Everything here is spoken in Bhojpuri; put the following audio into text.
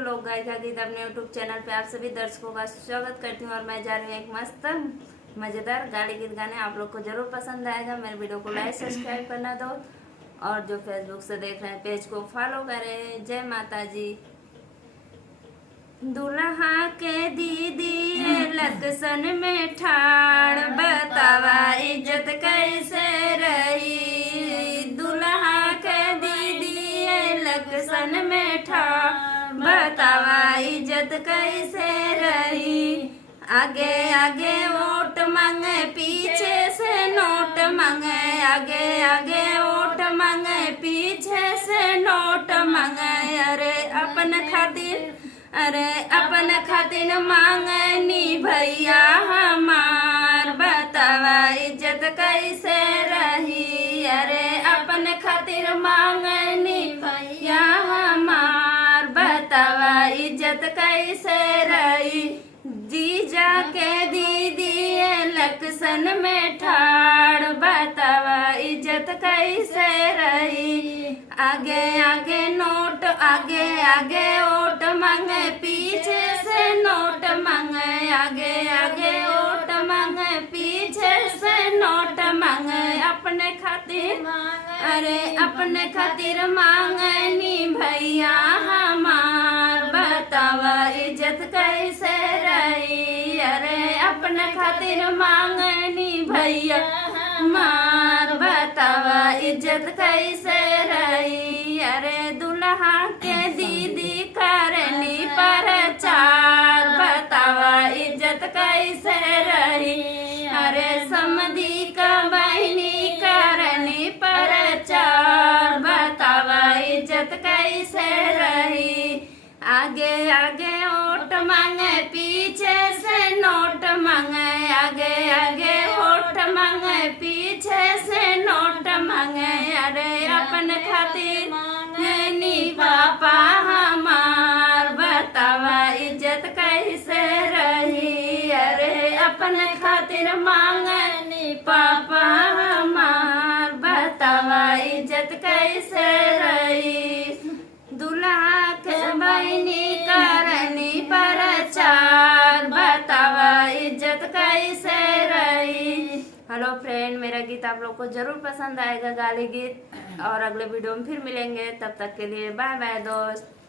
हेलो लोग, गायिका गीत अपने यूट्यूब चैनल पे आप सभी दर्शकों का स्वागत करती हूँ। और मैं जा रही हूँ एक मस्त मज़ेदार गाली गीत गाने। आप लोग को जरूर पसंद आएगा। मेरे वीडियो को लाइक सब्सक्राइब करना दो और जो फेसबुक से देख रहे हैं पेज को फॉलो करें। जय माता जी। दुल्हा के दीदी लक्षण में ठाड़, बतावा इज्जत कैसे रही। दुल्हा के दीदी लक्षण में ठाड़, बतावा इज्जत कैसे रही। आगे आगे वोट मांगे, पीछे से नोट मांगे। आगे आगे वोट मांगे, पीछे से नोट मांगे। अरे अपन खातिर मांगनी भैया हमार, बतावा इज्जत कैसे रही। अरे अपन खातिर मांगनी भैया हमार, बतावा इज्जत कैसे रही। जीजा के दीदी लक्षण में ठाड़, बतावा इज्जत कैसे रही। आगे आगे नोट, आगे आगे वोट मांगे, पीछे से नोट मांगे। आगे आगे वोट मांगे, पीछे से नोट मांगे। अपने खातिर अपने खातिर मांगनी भैया हमार, बतावा इज्जत कैसे रही। अरे अपने खातिर मांगनी भैया हमार, बतावा इज्जत कैसे रही। अरे दुल्हा के दीदी करनी प्रचार, बतावा इज्जत कैसे रही। अरे समधी का बहनी करनी प्रचार, बतावा इज्जत कैसे रही। आगे आगे वोट मांगे, पीछे से नोट मांगे। आगे आगे वोट मांगे, पीछे से नोट मांगे। अरे अपन खातिर मांगनी पापा हमार, बतावा इज्जत कैसे रही। अरे अपन खातिर मांगनी पापा हमार, बतावा इज्जत कैसे रही। दुल्हा के बहनी करनी प्रचार, बतावा इज्जत कैसे रही। हेलो फ्रेंड, मेरा गीत आप लोग को जरूर पसंद आएगा, गाली गीत। और अगले वीडियो में फिर मिलेंगे, तब तक के लिए बाय बाय दोस्त।